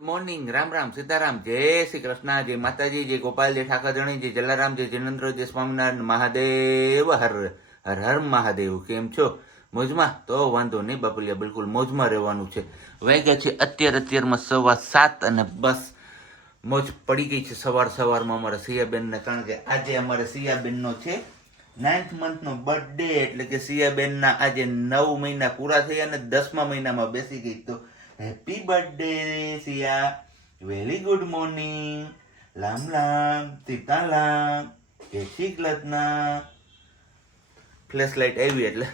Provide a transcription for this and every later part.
Morning, Ram Ram, Sitaram, જય શ્રી કૃષ્ણ, જય માતાજી, જય ગોપાલ, જય ઠાકરજણી, જય જલારામ, જય જિનેન્દ્ર, જય સ્વામિનારાયણ, મહાદેવ હર હર હર મહાદેવ. કેમ છો? મોજમાં? તો વાંધો નહીં બાપલિયા, બિલકુલ મોજમાં રહેવાનું છે. વાગ્યા છે અત્યારમાં 7:15 અને બસ મોજ પડી ગઈ છે સવારમાં અમારા સિયાબેનને, કારણ કે આજે અમારે સિયાબેનનો છે 9th મંથનો બર્થડે, એટલે કે સિયાબેનના આજે 9 મહિના પૂરા થયા અને 10મા મહિનામાં બેસી ગઈ. તો હેપી બર્થડે સિયા, વેરી ગુડ મોર્નિંગ, લામ લામ સીતારામ, જય શ્રી કૃષ્ણ. ફ્લેશ લાઇટ આવી એટલે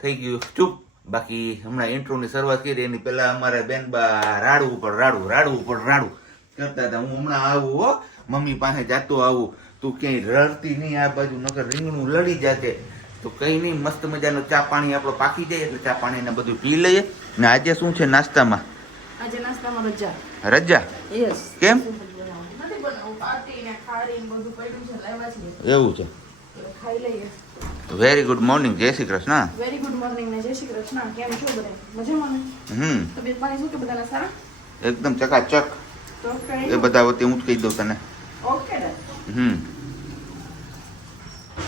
થઈ ગયું ચૂપ. બાકી હમણાં ઇન્ટ્રોની શરૂઆત કરી એની પહેલા અમારા બેનબા રાડું ઉપર રાડું કરતા હતા. હું હમણાં આવું હો, મમ્મી પાસે જાતો આવું, તું ક્યાંય રડતી નહીં આ બાજુ, નકર રીંગણું લડી જાતે. તો કઈ નહીં, મસ્ત મજાનો ચા પાણી આપણો પાકી જાય એટલે ચા પાણી ને બધું પી લઈએ. ને આજે શું છે નાસ્તામાં? આજે નાસ્તામાં રજા. રજા? યસ. કેમ? નથી બનાવું, પાર્ટી ને ખારી ને બધું પડ્યું છે, લાવ્યા છે. એવું છે. એટલે ખાઈ લઈએ. વેરી ગુડ મોર્નિંગ, જય Shri Krishna. Very good morning ને જય શ્રી કૃષ્ણ. કેમ છો બધા? મજામાં ને? તબિયત પાણી શું કે બધાના સારા? એકદમ ચકાચક. તો એ બધા વતી હું જ કહી દઉં તને. Okay done.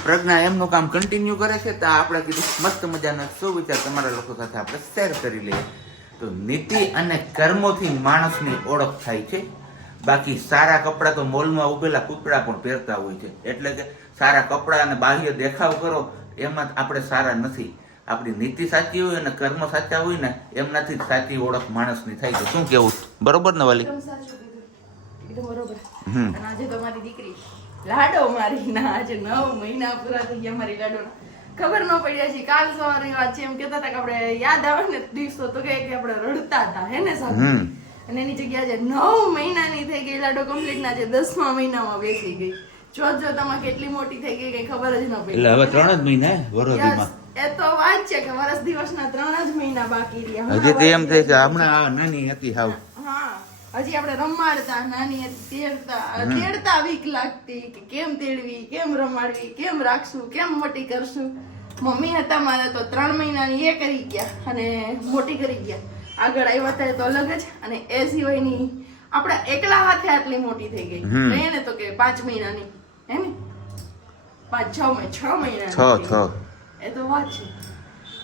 પ્રજ્ઞા એમનું કામ કન્ટિન્યુ કરે છે, તો આપણે કીધું મસ્ત મજાના સુવિચાર તમારા લોકો સાથે આપણે શેર કરી લઈએ. તો નીતિ અને કર્મોથી માણસની ઓળખ થાય છે. બાકી સારા કપડાં તો મોલમાં ઉભેલા કૂતરા પણ પહેરતા હોય છે. એટલે કે સારા કપડાં અને બાહ્ય દેખાવ કરો એમાં આપણે સારા નથી. આપણી નીતિ સાચી હોય અને કર્મ સાચા હોય ને એમનાથી જ સાચી ઓળખ માણસની થાય છે. શું કેવું? બરોબર ને વાલી? એકદમ સાચું કીધું. એકદમ બરોબર. અને આજે તો મારી દીકરી લાડો મારી ના આજે 9 મહિના પૂરા થઈ ગયા મારી લાડોના. ખબર ન પડી હજી કાલ સવારની વાત છે. એમ કહેતા હતા કે આપણે યાદ આવે ને દિવસો તો કે આપણે રડતા હતા હે ને સાહેબ. અને એની જગ્યાએ આજે 9 મહિનાની થઈ ગઈ લાડો કમ્પ્લીટ ના છે 10મા મહિનામાં બેસી ગઈ. જોતમાં કેટલી મોટી થઈ ગઈ કઈ ખબર જ ન પડી. એટલે હવે 3 જ મહિના વરોદીમાં. એ તો વાત છે કે વર્ષ દિવસના 3 જ મહિના બાકી રહ્યા. હજી તો એમ થાય કે હમણાં નાની હતી હાવ. હા, હજી આપણે રમાડતા નાની હતી, તેડતા વીક લાગતી કે કેમ તેડવી, કેમ રમાડવી, કેમ રાખશું, કેમ મોટી કરશું. મમ્મી હતા મારા તો 3 મહિનાની એ કરી ગયા અને મોટી કરી ગયા. આગળ આવ્યા હતા તો અલગ જ. અને એ સિવાયની આપણે એકલા હાથે આટલી મોટી થઈ ગઈ. એને તો કે 5 મહિનાની હે ને 6 મહિના એ તો વાત છે.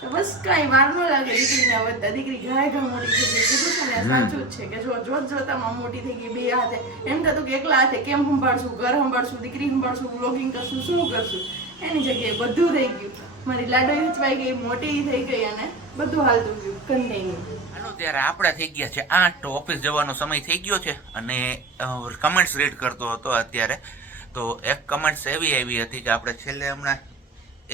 તો બસ કઈ વાર ન લાગે દીકરીને વધતા. દીકરી ઘાય મોટી થઈ ગઈ. કીધું છે ને સાચું જ છે કે જોતામાં મોટી થઈ ગઈ. 2 હાથે એમ થતું કે એકલા હાથે કેમ સંભાળશું, ઘર સંભાળશું, દીકરી સંભાળશું, બ્લોગિંગ કરશું, શું કરશું. એની જગ્યાએ બધું થઈ ગયું. મારી લાડો વીચવાઈ ગઈ, મોટી થઈ ગઈ અને બધું હાલતું ગયું કન્ટિન્યુ. હાલો, ત્યારે આપણે થઈ ગયા છે 8, ઓફિસ જવાનો સમય થઈ ગયો છે. અને કમેન્ટ્સ રીડ કરતો હતો અત્યારે. તો એક કમેન્ટ્સ એવી આવી હતી કે આપણે છેલ્લે હમણાં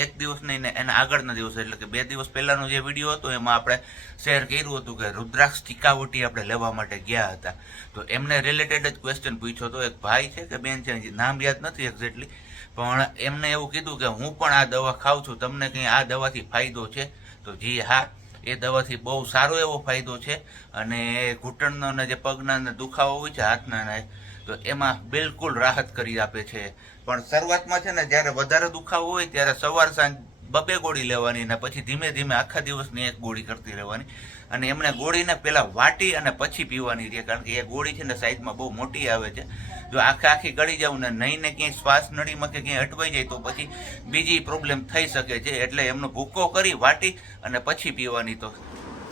એક દિવસ નહીં ને એના આગળના દિવસ એટલે કે 2 દિવસ પહેલાનો જે વિડીયો હતો એમાં આપણે શેર કર્યું હતું કે રુદ્રાક્ષ ટીકાવટી આપણે લેવા માટે ગયા હતા. તો એમને રિલેટેડ જ ક્વેશ્ચન પૂછ્યો હતો. એક ભાઈ છે કે બેન છે, નામ યાદ નથી એક્ઝેક્ટલી, પણ એમને એવું કીધું કે હું પણ આ દવા ખાઉં છું, તમને કંઈ આ દવાથી ફાયદો છે? તો જી હા, એ દવાથી બહુ સારો એવો ફાયદો છે. અને ઘૂંટણનો અને જે પગના દુખાવો હોય છે હાથના, તો એમાં બિલકુલ રાહત કરી આપે છે. પણ શરૂઆતમાં છે ને જ્યારે વધારે દુખાવો હોય ત્યારે સવાર સાંજ 2 ગોળી લેવાની અને પછી ધીમે ધીમે આખા દિવસની 1 ગોળી કરતી રહેવાની. અને એમને ગોળીને પહેલા વાટી અને પછી પીવાની રહે, કારણ કે એ ગોળી છે ને સાઈઝમાં બહુ મોટી આવે છે. જો આખી ગળી જાવ ને નહીં ને ક્યાંય શ્વાસ નળીમાં કે ક્યાંય અટવાઈ જાય તો પછી બીજી પ્રોબ્લેમ થઈ શકે છે. એટલે એમનો ભૂકો કરી વાટી અને પછી પીવાની. તો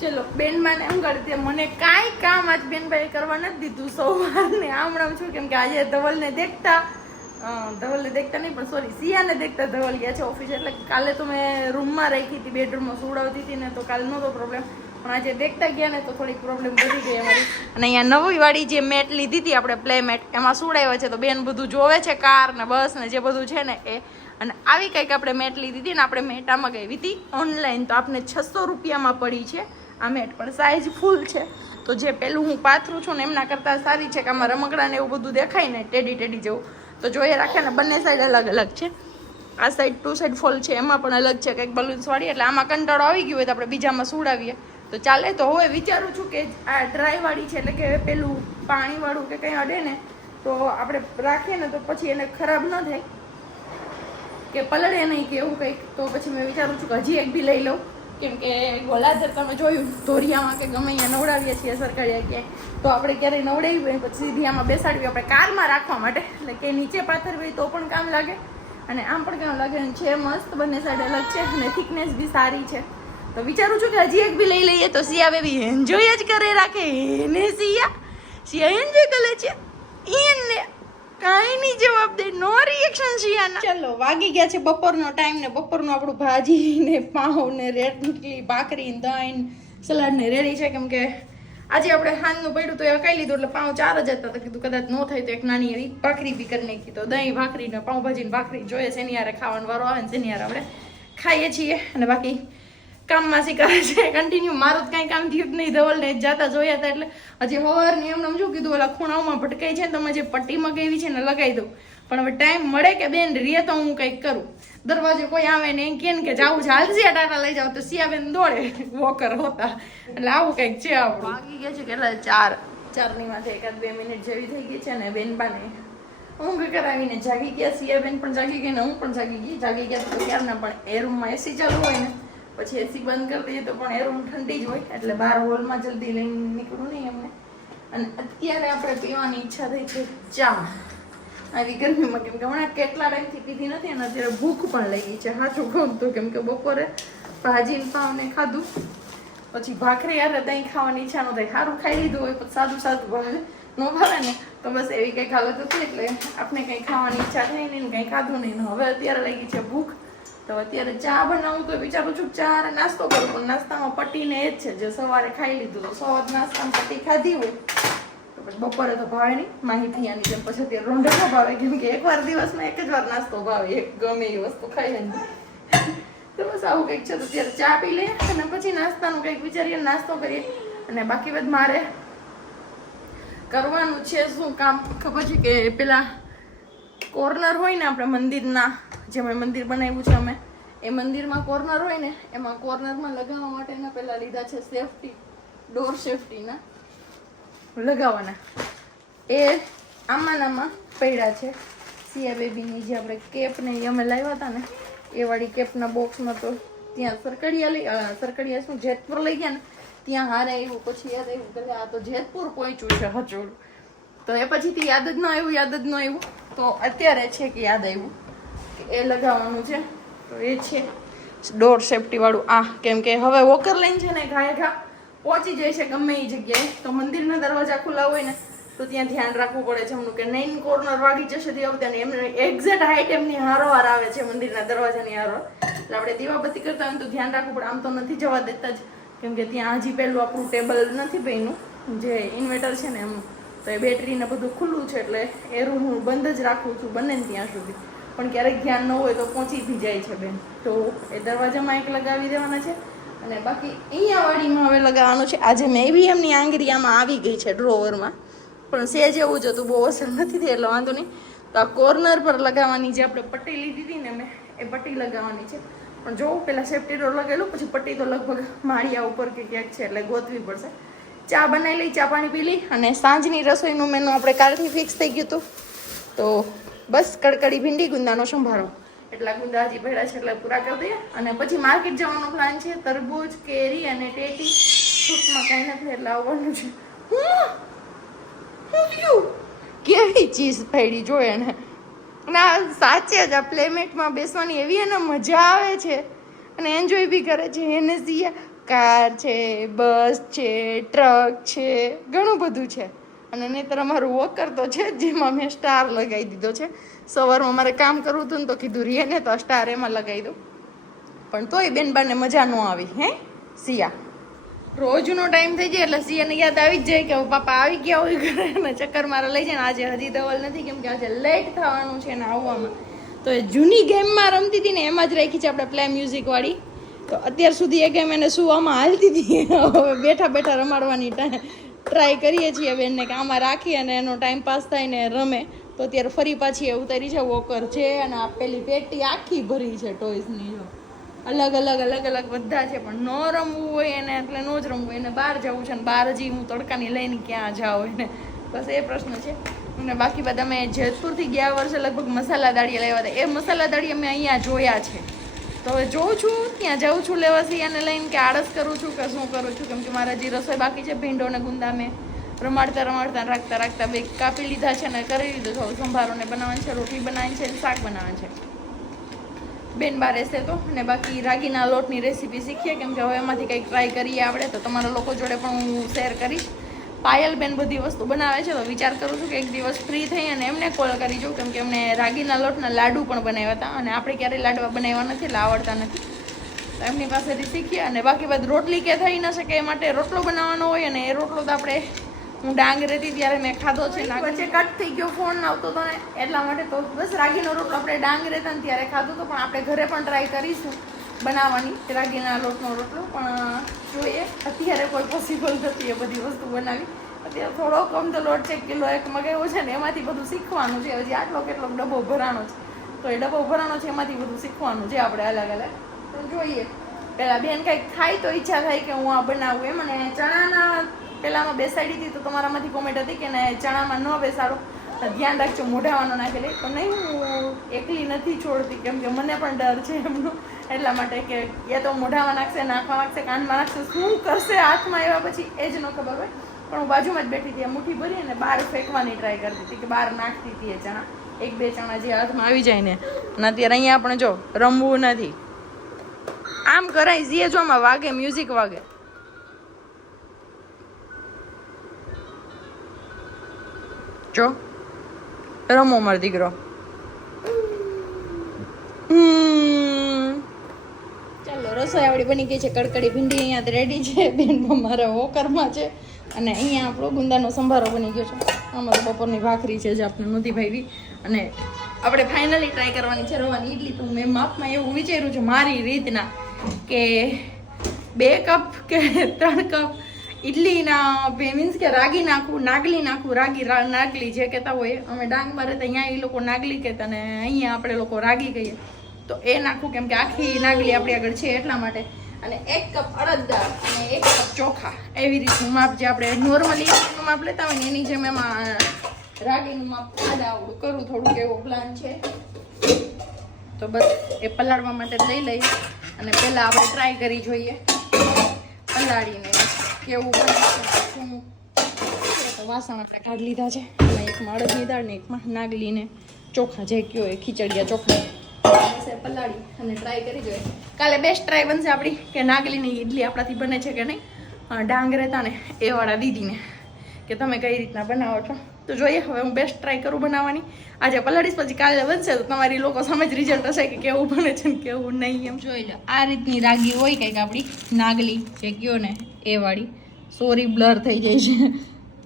ચલો બેનમાં ને એમ કરતી મને કાંઈ કામ આજ બેનભાઈ કરવા નથી દીધું સવારને. આમણામ છું કેમ કે આજે ધવલને દેખતા નહીં પણ સોરી સિયાને દેખતા ધવલ ગયા છે ઓફિસ. એટલે કાલે તો મેં રૂમમાં રાખી હતી, બેડરૂમમાં સુવડાવતી હતી ને તો કાલે નહોતો પ્રોબ્લેમ. પણ આજે દેખતા ગયા ને તો થોડીક પ્રોબ્લેમ વધી ગઈ અમારી. અને અહીંયા નવી વાળી જે મેટ લીધી હતી આપણે પ્લે મેટ, એમાં સુવડાવ્યા છે. તો બેન બધું જોવે છે, કાર ને બસ ને જે બધું છે ને એ. અને આવી કંઈક આપણે મેટ લીધી હતી ને આપણે મેટ આમાં ગઈ હતી ઓનલાઈન. તો આપણે 600 રૂપિયામાં પડી છે આ મેટ, પણ સાઈઝ ફૂલ છે. તો જે પેલું હું પાથરું છું ને એમના કરતાં સારી છે કે આમાં રમકડા ને એવું બધું દેખાય ને ટેડી જેવું. તો જોઈએ રાખે ને બંને સાઈડ અલગ અલગ છે. આ સાઈડ 2 સાઈડ ફોલ છે, એમાં પણ અલગ છે કંઈક બલૂન્સ વાળી. એટલે આમાં કંટાળો આવી ગયો હોય તો આપણે બીજામાં સુડાવીએ તો ચાલે. તો હવે વિચારું છું કે આ ડ્રાય વાળી છે એટલે કે પેલું પાણી વાળું કે કંઈ અડે ને તો આપણે રાખીએ ને તો પછી એને ખરાબ ન થાય કે પલળે નહીં કે એવું કંઈક. તો પછી મેં વિચારું છું કે હજી એક બી લઈ લઉં કેમ કે ગોલાધર તમે જોયું ધોરિયામાં કે ગમે અહીંયા નવડાવીએ છીએ સરકારી ક્યાંય તો આપણે ક્યારેય નવડાવી હોય પછી સીધી આમાં બેસાડવી આપણે કારમાં રાખવા માટે એટલે કે નીચે પાથરવી તો પણ કામ લાગે અને આમ પણ કામ લાગે અને છે મસ્ત બંને સાઈડ અલગ છે અને થિકનેસ બી સારી છે તો વિચારું છું કે હજી એક બી લઈ લઈએ તો સિયા બેબી એન્જોય જ કરે રાખે એને સિયા એન્જોય કરે છે એને કાંઈ નહીં જવાબ દે નો રિએક્શન શિયાના ચલો વાગી ગયા છે બપોરનો ટાઈમ ને બપોરનું આપણું ભાજી ને પાઉં ને રોટલી ભાખરી દહીં સલાડ ને રેડી છે કેમ કે આજે આપણે સાંજનું પડ્યું તો એ ખાઈ લીધું એટલે પાઉં 4 જ હતા તો કીધું કદાચ ન થાય તો એક નાની એવી ભાખરી બી કરી નાખી તો દહીં ભાખરી ને પાઉંભાજી ને ભાખરી જોઈએ શેની હારે ખાવાનો વારો આવે ને શેની હારે આપણે ખાઈએ છીએ અને બાકી કામમાં શી કરે છે કન્ટિન્યુ મારું જ કાંઈ કામ થયું જ નહીં ધવલને જાતા જોયા હતા એટલે હજી સવારની એમને શું કીધું ઓલા ખૂણાઓમાં ભટકાઈ છે ને તમે જે પટ્ટી મગાવી છે ને લગાવી દઉં પણ હવે ટાઈમ મળે કે બેન રે તો હું કંઈક કરું દરવાજે કોઈ આવે ને એમ કે જાવું છે હાલજી ટાટા લઈ જાવ તો સિયાબેન દોડે વોકર હોતા એટલે આવું કંઈક છે આપણું વાગી ગયા છે કેટલા 4 માથે 1-2 મિનિટ જેવી થઈ ગઈ છે ને બેનબાને ઊંઘ કરાવીને જાગી ગયા સિયાબેન પણ જાગી ગઈ ને હું પણ જાગી ગયા તો ક્યારના પણ એ રૂમમાં એસી ચાલુ હોય ને પછી એસી બંધ કરી દઈએ તો પણ એ રૂમ ઠંડી જ હોય એટલે બહાર હોલમાં જલ્દી લઈને નીકળું નહીં અમને અને અત્યારે આપણે પીવાની ઈચ્છા થઈ છે ચા આવી ગરમીમાં કેમ કે હમણાં કેટલા ટાઈમથી પીધી નથી અને અત્યારે ભૂખ પણ લઈ ગઈ છે સાચું કહું તો કેમ કે બપોરે ભાજીને પાવને ખાધું પછી ભાખરી યાર દહીં ખાવાની ઈચ્છા ન થાય સારું ખાઈ લીધું હોય પછી સાદું ભાવે ન ભાવે ને તો બસ એવી કંઈક હાલત હતી એટલે આપણે કંઈ ખાવાની ઈચ્છા થઈ નહીં કંઈ ખાધું નહીં હવે અત્યારે લઈ ગઈ છે ભૂખ તો અત્યારે ચા બનાવું તો વિચારું છું ચા અને નાસ્તો કરું પણ નાસ્તામાં પટ્ટીને એ જ છે જે સવારે ખાઈ લીધું તો સવાર નાસ્તામાં પટ્ટી ખાધી હોય તો પછી બપોરે તો ભાવે નહીં માહિતીયાની જેમ પછી અત્યારે રોંઢે ન ભાવે કેમ કે એકવાર દિવસમાં એક જ વાર નાસ્તો ભાવે એક ગમે એ વસ્તુ ખાઈ નહીં તો બસ આવું કંઈક છે તો અત્યારે ચા પી લઈએ અને પછી નાસ્તાનું કંઈક વિચારીએ નાસ્તો કરીએ અને બાકી બધું મારે કરવાનું છે શું કામ ખબર છે કે પેલા કોર્નર હોય ને આપણે મંદિરના જે મેં મંદિર બનાવ્યું છે અમે એ મંદિરમાં કોર્નર હોય ને એમાં કોર્નરમાં લગાવવા માટેના પેલા લીધા છે સેફટી ડોર સેફટીના લગાવવાના એ આમાં પડ્યા છે સિયા બેબીની જે આપણે કેપ ને એ અમે લાવ્યા હતા ને એ વાળી કેપના બોક્સમાં તો ત્યાં સરકડિયા શું જેતપુર લઈ ગયા ને ત્યાં હારે આવ્યું પછી યાદ આવ્યું કે આ તો જેતપુર પહોંચ્યું છે હજોડ તો એ પછીથી યાદ જ ન આવ્યું તો અત્યારે છે કે યાદ આવ્યું કે એ લગાવવાનું છે તો એ છે ડોર સેફટી વાળું કેમ કે હવે વોકર લાઈન છે ને ઘા પહોંચી જાય છે ગમે એ જગ્યાએ તો મંદિરના દરવાજા ખુલ્લા હોય ને તો ત્યાં ધ્યાન રાખવું પડે છે એમનું કે 9 કોર્નર વાગી જશે તે વખતે એમને એક્ઝેક્ટ હાઈટ એમની હારોહાર આવે છે મંદિરના દરવાજાની હારોહાર એટલે આપણે દીવાબત્તી કરતા હોય તો ધ્યાન રાખવું પડે આમ તો નથી જવા દેતા જ કેમ કે ત્યાં હજી પહેલું આપણું ટેબલ નથી બન્યું જે ઇન્વર્ટર છે ને એમનું તો એ બેટરીને બધું ખુલ્લું છે એટલે એ રૂમ હું બંધ જ રાખું છું બને ને ત્યાં સુધી પણ ક્યારેક ધ્યાન ન હોય તો પહોંચી બી જાય છે બેન તો એ દરવાજામાં એક લગાવી દેવાના છે અને બાકી અહીંયા વાડીમાં હવે લગાવવાનું છે આજે મેં બી એમની આંગળી આમાં આવી ગઈ છે ડ્રોવરમાં પણ સેજ એવું જ હતું બહુ અસર નથી થઈ એટલે વાંધો નહીં તો આ કોર્નર પર લગાવવાની જે આપણે પટ્ટી લીધી હતી ને મેં એ પટ્ટી લગાવવાની છે પણ જો પેલા સેફ્ટી ડોર લગાવેલું પછી પટ્ટી તો લગભગ માળિયા ઉપર કે ક્યાંક છે એટલે ગોતવી પડશે ચા બનાવી લઈ ચા પાણી પી લઈ અને સાંજની રસોઈનું મેનુ આપણે કાલથી ફિક્સ થઈ ગયું હતું તો બસ કડકડી ભીંડી ગુંદાનો સંભારો એટલા ગુંદા હજી પડ્યા છે એટલે પૂરા કરી દઈએ અને પછી માર્કેટ જવાનો પ્લાન છે તરબૂચ કેરી અને ટેટી ફ્રૂટમાં કાંઈ નથી એટલે આવવાનું છે કેવી ચીઝ પડી જોઈએ ને ના સાચે જ આ પ્લેમેટમાં બેસવાની એવી એને મજા આવે છે અને એન્જોય બી કરે છે એને સિયા કાર છે બસ છે ટ્રક છે ઘણું બધું છે અને નહીંતર અમારું વોકર તો છે જ જેમાં મેં સ્ટાર લગાવી દીધો છે સવારમાં મારે કામ કરવું હતું ને તો કીધું રિયે ને તો સ્ટાર એમાં લગાવી દઉં પણ તોય બેનબાને મજા ન આવી હે સિયા રોજનો ટાઈમ થઈ જાય એટલે સિયાને યાદ આવી જ જાય કે પાપા આવી ગયા હોય ઘરે અને ચક્કર મારા લઈ જાય ને આજે હજી ધવલ નથી કેમ કે આજે લેટ થવાનું છે ને આવવામાં તો એ જૂની ગેમમાં રમતી હતી ને એમાં જ રાખી છે આપણે પ્લે મ્યુઝિક વાળી તો અત્યાર સુધી એ ગેમ એને સુવામાં હાલતી હતી હવે બેઠા બેઠા રમાડવાની ટ્રાય કરીએ છીએ બેનને કે આમાં રાખી અને એનો ટાઈમ પાસ થાય ને રમે તો અત્યારે ફરી પાછી એ ઉતારી છે વોકર છે અને આ પેલી પેટી આખી ભરી છે ટોયસની જો અલગ અલગ બધા છે પણ ન રમવું હોય એને એટલે ન જ રમવું એને બહાર જવું છે ને બહાર હજી હું તડકાની લઈને ક્યાં જાઉં એને બસ એ પ્રશ્ન છે અને બાકી બધા મેં જેતપુરથી ગયા વર્ષે લગભગ મસાલા દાળિયા લાવ્યા હતા એ મસાલા દાળિયા મેં અહીંયા જોયા છે તો હવે જોઉં છું ત્યાં જાઉં છું લેવા સિયાને લઈને કે આળસ કરું છું કે શું કરું છું, કેમ કે મારા હજી રસોઈ બાકી છે. ભીંડો ને ગુંદા મેં રમાડતા રાખતા બે કાપી લીધા છે ને કરી લીધું. થોડું સંભારો ને બનાવવાનું છે, રોટલી બનાવવાની છે, શાક બનાવવાનું છે. બેન બાર રહેશે તો, અને બાકી રાગીના લોટની રેસીપી શીખીએ, કેમ કે હવે એમાંથી કંઈક ટ્રાય કરીએ આપણે તો તમારા લોકો જોડે પણ હું શેર કરીશ. પાયલ બેન બધી વસ્તુ બનાવે છે તો વિચાર કરું છું કે એક દિવસ ફ્રી થઈ અને એમને કોલ કરી જોઉં, કેમ કે એમને રાગીના લોટના લાડુ પણ બનાવ્યા હતા અને આપણે ક્યારેય લાડવા બનાવ્યા નથી એટલે આવડતા નથી. તો એમની પાસેથી શીખીએ. અને બાકી બધું રોટલી કે થઈ ન શકે એ માટે રોટલો બનાવવાનો હોય, અને એ રોટલો તો આપણે હું ડાંગ રહેતી ત્યારે મેં ખાધો છે. વચ્ચે કટ થઈ ગયો, ફોન આવતો હતો ને એટલા માટે. તો બસ રાગીનો રોટલો આપણે ડાંગ રહેતા ને ત્યારે ખાધો હતો, પણ આપણે ઘરે પણ ટ્રાય કરીશું બનાવવાની રાગીના લોટનો રોટલો. પણ જોઈએ અત્યારે કોઈ પોસિબલ નથી એ બધી વસ્તુ બનાવી. અત્યારે થોડો કમ તો લોટ છે, કિલો એક મગાવ્યો છે ને એમાંથી બધું શીખવાનું છે. હજી આટલો કેટલો ડબ્બો ભરાણો છે, તો એ ડબ્બો ભરાણો છે એમાંથી બધું શીખવાનું છે આપણે અલગ અલગ. તો જોઈએ પેલા બેન કંઈક ખાય તો ઈચ્છા થાય કે હું આ બનાવું એમ. અને ચણાના પહેલાંમાં બેસાડી હતી તો તમારામાંથી કોમેન્ટ હતી કે ને ચણામાં ન બેસાડો, ધ્યાન રાખજો મોઢાવાનો નાખેલી. પણ નહીં, હું એકલી નથી છોડતી, કેમ કે મને પણ ડર છે એમનો. એટલા માટે કે એ તો મોઢામાં નાખશે, નાકમાં નાખશે, કાનમાં નાખશે, શું કરશે હાથમાં એવા પછી એ જ ન ખબર હોય. પણ હું બાજુમાં જ બેઠી હતી, મુઠ્ઠી ભરી અને બહાર ફેંકવાની ટ્રાય કરતી હતી કે બહાર નાખતી હતી એ ચણા. એક બે ચણા જે હાથમાં આવી જાય ને. અને અત્યારે અહીંયા આપણે જો રમવું નથી, આમ કરાય જીએ જો આમાં વાગે, મ્યુઝિક વાગે. જો રમો મારો દીકરો. ચાલો રસોઈ આપણી બની ગઈ છે. કડકડી ભીંડી અહીંયા રેડી છે, બેન મારા વોકરમાં છે. અને અહીંયા આપણો ગુંદાનો સંભારો બની ગયો છે. આમાં તો બપોરની ભાખરી છે જે આપણે નહોતી ભાવી. અને આપણે ફાઇનલી ટ્રાય કરવાની છે રવાની ઇડલી. તો મેં માપમાં એવું વિચાર્યું છે મારી રીતના કે 2 કપ કે 3 કપ ઇડલીના મીન્સ કે રાગી નાખું, નાગલી નાખું. નાગલી જે કહેતા હોય, અમે ડાંગમાં રહેતા અહીંયા એ લોકો નાગલી કહેતા ને અહીંયા આપણે લોકો રાગી કહીએ. તો એ નાખું, કેમ કે આખી નાગલી આપણી આગળ છે એટલા માટે. અને 1 કપ અડદ દાળ અને 1 કપ ચોખા, એવી રીતનું માપ જે આપણે નોર્મલી ઇડલીનું માપ લેતા હોય ને એની જેમ એમાં રાગીનું માપ આવડું કરું. થોડુંક એવો પ્લાન છે. તો બસ એ પલાળવા માટે લઈ લઈ અને પહેલાં આપણે ટ્રાય કરી જોઈએ પલાળીને કેવું બને છે. શું તો વાસણ આપણે કાઢી લીધા છે. એમાં એકમાં અડદની દાળ ને એકમાં નાગલીને ચોખા જે કયો એ ખીચડિયા ચોખા પલાળી અને ટ્રાય કરી જોઈએ. કાલે બેસ્ટ ટ્રાય બનશે આપણી કે નાગલીની ઇડલી આપણાથી બને છે કે નહીં. ડાંગ રહેતા ને એ વાળા દીદીને કે તમે કઈ રીતના બનાવો છો. તો જોઈએ હવે હું બેસ્ટ ટ્રાય કરું બનાવવાની. આજે પલાળીશ, પછી કાલે બનશે તો તમારી લોકો સામે જ રિઝલ્ટ હશે કે કેવું બને છે ને કેવું નહીં. એમ જોઈ લો આ રીતની રાગી હોય કંઈક આપણી નાગલી જે કયો ને એ વાળી. સોરી બ્લર થઈ જાય છે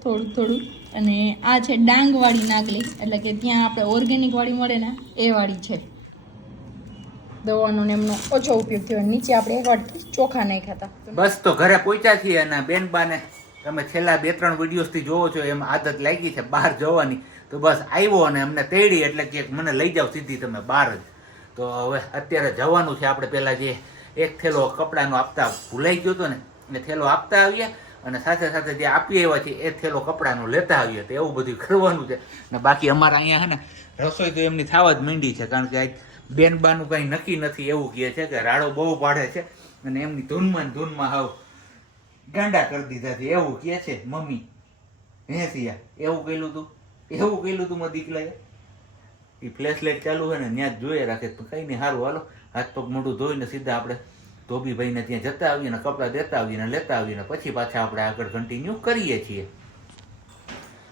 થોડું થોડું. અને આ છે ડાંગવાળી નાગલી, એટલે કે ત્યાં આપણે ઓર્ગેનિક વાળી મળે ને એ વાળી છે. દવાનો ને એમનો ઓછો ઉપયોગ થયો. નીચે આપણે એક વાટકી ચોખા નહીં ખાતા. બસ તો ઘરે પહોંચ્યા છીએ. અને બેન બાને તમે છેલ્લા 2-3 વિડીયોઝથી જોવો છો એમ આદત લાગી છે બહાર જવાની. તો બસ આવ્યો અને અમને તેડી એટલે કે મને લઈ જાઓ સીધી તમે બહાર જ. તો હવે અત્યારે જવાનું છે. આપણે પહેલાં જે એક થેલો કપડાનો આપતા ભૂલાઈ ગયો હતો ને એ થેલો આપતા આવીએ, અને સાથે સાથે જે આપી આવ્યા છે એ થેલો કપડાનો લેતા આવીએ. તો એવું બધું કરવાનું છે. ને બાકી અમારા અહીંયા છે ને રસોઈ તો એમની થવા જ માંડી છે, કારણ કે બેન બાનું કંઈ નક્કી નથી. એવું કહે છે કે રાડો બહુ પાડે છે અને એમની ધૂનમાં હાવ ગાંડા કરી દીધા છે એવું કહે છે મમ્મી. હે સિયા એવું કહેલું તું મારા દીકલાએ. એ ફ્લેશ લાઇટ ચાલુ હોય ને ત્યાં જ જોઈએ રાખે. કંઈ નહીં, સારું હાલો હાથ પગ મોઢું ધોઈને સીધા આપણે ધોબીભાઈને ત્યાં જતા આવીએ ને કપડાં દેતા આવીએ ને લેતા આવીએ ને પછી પાછા આપણે આગળ કન્ટિન્યુ કરીએ છીએ.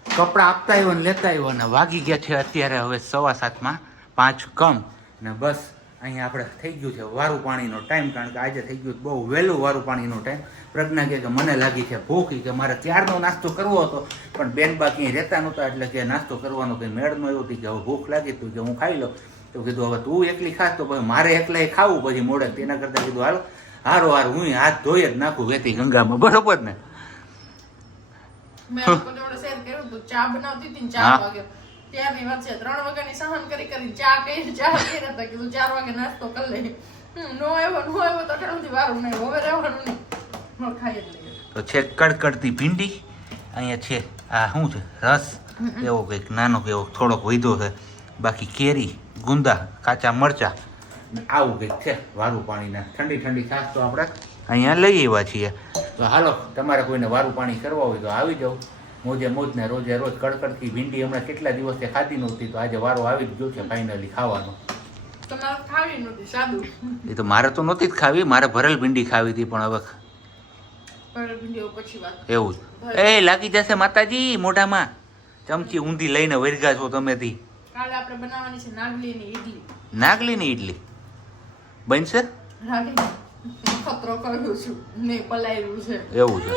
કપડાં આપતા આવ્યો ને લેતા આવ્યો ને વાગી ગયા છે અત્યારે હવે 7:15 5 કમ. ને બસ અહીંયા આપણે થઈ ગયું છે વારું પાણીનો ટાઈમ, કારણ કે આજે થઈ ગયું બહુ વહેલું વારું પાણીનો ટાઈમ. પ્રજ્ઞા કહે કે મને લાગી છે ભૂખ, કે મારે ત્યારનો નાસ્તો કરવો હતો પણ બેનબા ક્યાંય રહેતા નહોતા એટલે કે નાસ્તો કરવાનો કંઈ મેળ ન એવું હતી કે હવે ભૂખ લાગી તું કે હું ખાઈ લઉં. તો કીધું હવે તું એકલી ખાસ તો પછી મારે એકલાય ખાવું પછી મોડે. તેના કરતાં કીધું હારો હું હાથ ધોઈ જ નાખું વેતી ગંગામાં. બરોબર ને? ચા બનાવતી હતી 4 વાગે ત્યારની વાત છે. 3 વાગ્યાની સહન કરી ચા હતા. કીધું 4 વાગે નાસ્તો કરી લઈએ. નો આવ્યો તો અઠવાડિયું વારું નહીં. હવે રહેવાનું નહીં, ખાઈ જ લઈએ. તો છે કડકડતી ભીંડી. અહીંયા છે આ શું છે રસ એવો કંઈક નાનો એવો થોડોક વધ્યો છે. બાકી કેરી, ગુંદા, કાચા મરચા આવું કંઈક છે વારું પાણીના ઠંડી ઠંડી છાશ તો આપણે અહીંયા લઈ આવ્યા છીએ. તો હાલો તમારે કોઈને વારું પાણી કરવા હોય તો આવી જાઓ મોજે મોજને રોજે રોજ કડકડતી ભીંડી હમણાં કેટલા દિવસથી ખાધી નહોતી તો આજે વારો આવી જ ગયો છે ફાઇનલી ખાવાનો. તમારે ખાવી નહોતી સાદું. એ તો મારે તો નહોતી જ ખાવી, મારે ભરેલ ભીંડી ખાવી હતી પણ હવે પછી વાત એવું જ. એ લાગી જશે માતાજી મોઢામાં, ચમચી ઊંધી લઈને વરગા છો તમે તી. કાલે આપણે બનાવવાની છે નાગલીની ઈડલી. નાગલીની ઈડલી બનશે? નાગલી ખતરો કર્યું છું ને પલાયરું છે એવું છે.